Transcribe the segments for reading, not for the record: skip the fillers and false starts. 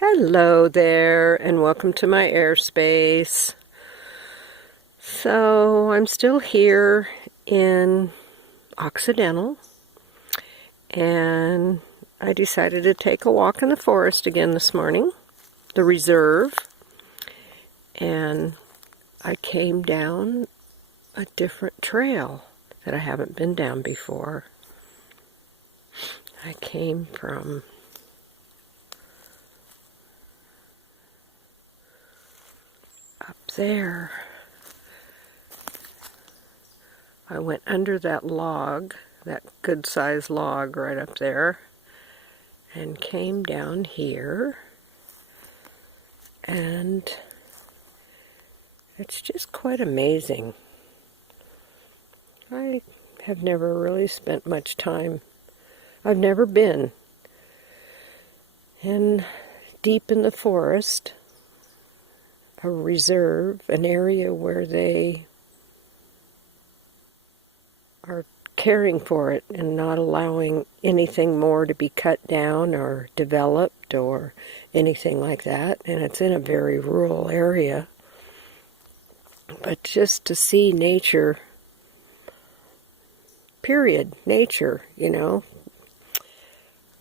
Hello there, and welcome to my airspace. So I'm still here in Occidental, and I decided to take a walk in the forest again this morning, the reserve, and I came down a different trail that I haven't been down before. I came from up there. I went under that log, that good-sized log right up there, and came down here, and it's just quite amazing. I have never really spent much time. I've never been deep in the forest, a reserve, an area where they are caring for it and not allowing anything more to be cut down or developed or anything like that. And it's in a very rural area. But just to see nature, period, nature, you know,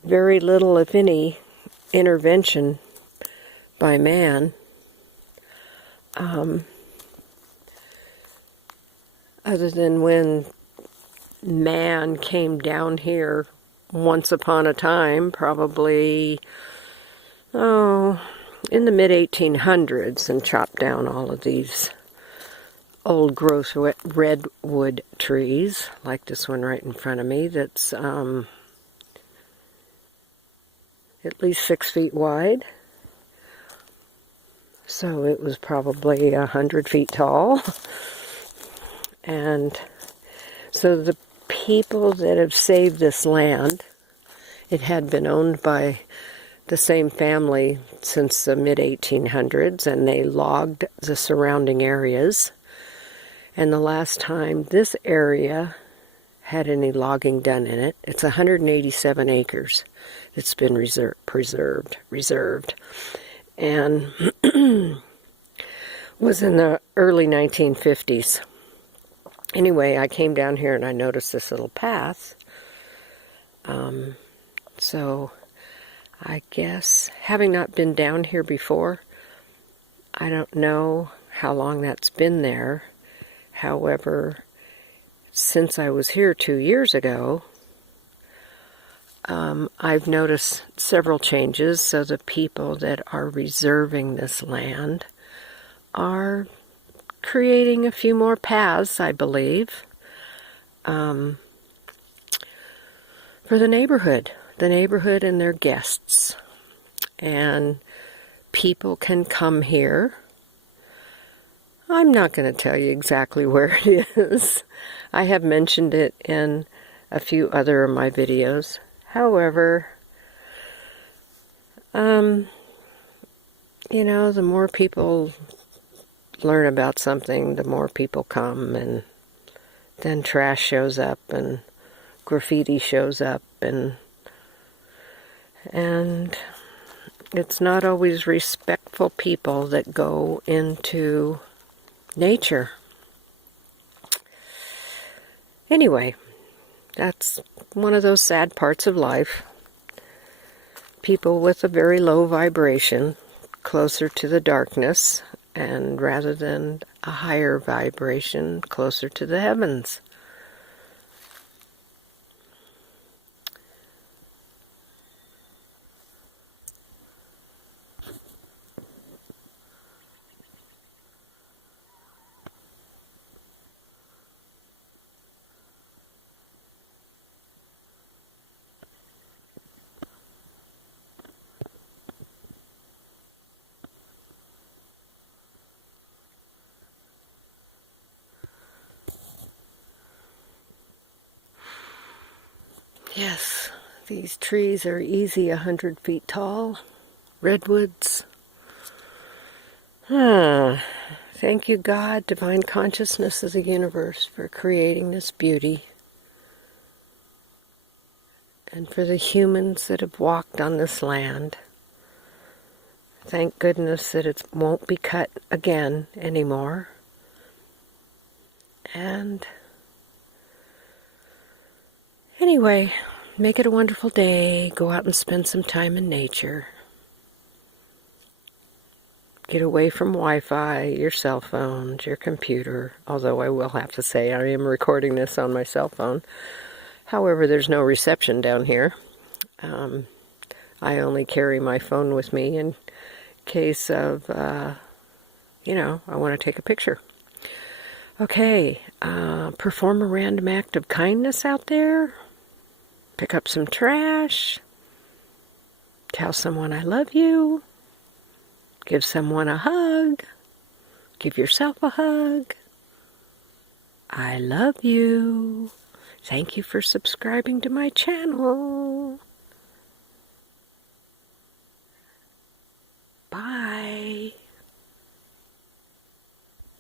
very little, if any, intervention by man. Other than when man came down here once upon a time, probably, in the mid-1800s, and chopped down all of these old growth redwood trees, like this one right in front of me, that's at least 6 feet wide. So it was probably 100 feet tall. And so the people that have saved this land, it had been owned by the same family since the mid-1800s, and they logged the surrounding areas. And the last time this area had any logging done in it, it's 187 acres that's been preserved. And was in the early 1950s. Anyway, I came down here and I noticed this little path. So I guess, having not been down here before, I don't know how long that's been there. However, since I was here 2 years ago, I've noticed several changes. So the people that are reserving this land are creating a few more paths, I believe, for the neighborhood and their guests. And people can come here. I'm not going to tell you exactly where it is. I have mentioned it in a few other of my videos. However, you know, the more people learn about something, the more people come, and then trash shows up and graffiti shows up, and it's not always respectful people that go into nature. Anyway, that's one of those sad parts of life. People with a very low vibration, closer to the darkness, and rather than a higher vibration, closer to the heavens. Yes, these trees are easy 100 feet tall. Redwoods. Thank you, God, divine consciousness of the universe, for creating this beauty. And for the humans that have walked on this land. Thank goodness that it won't be cut again anymore. And anyway, make it a wonderful day. Go out and spend some time in nature. Get away from Wi-Fi, your cell phones, your computer. Although I will have to say I am recording this on my cell phone. However, there's no reception down here. I only carry my phone with me in case of, I want to take a picture. Okay, perform a random act of kindness out there. Pick up some trash. Tell someone I love you. Give someone a hug. Give yourself a hug. I love you. Thank you for subscribing to my channel.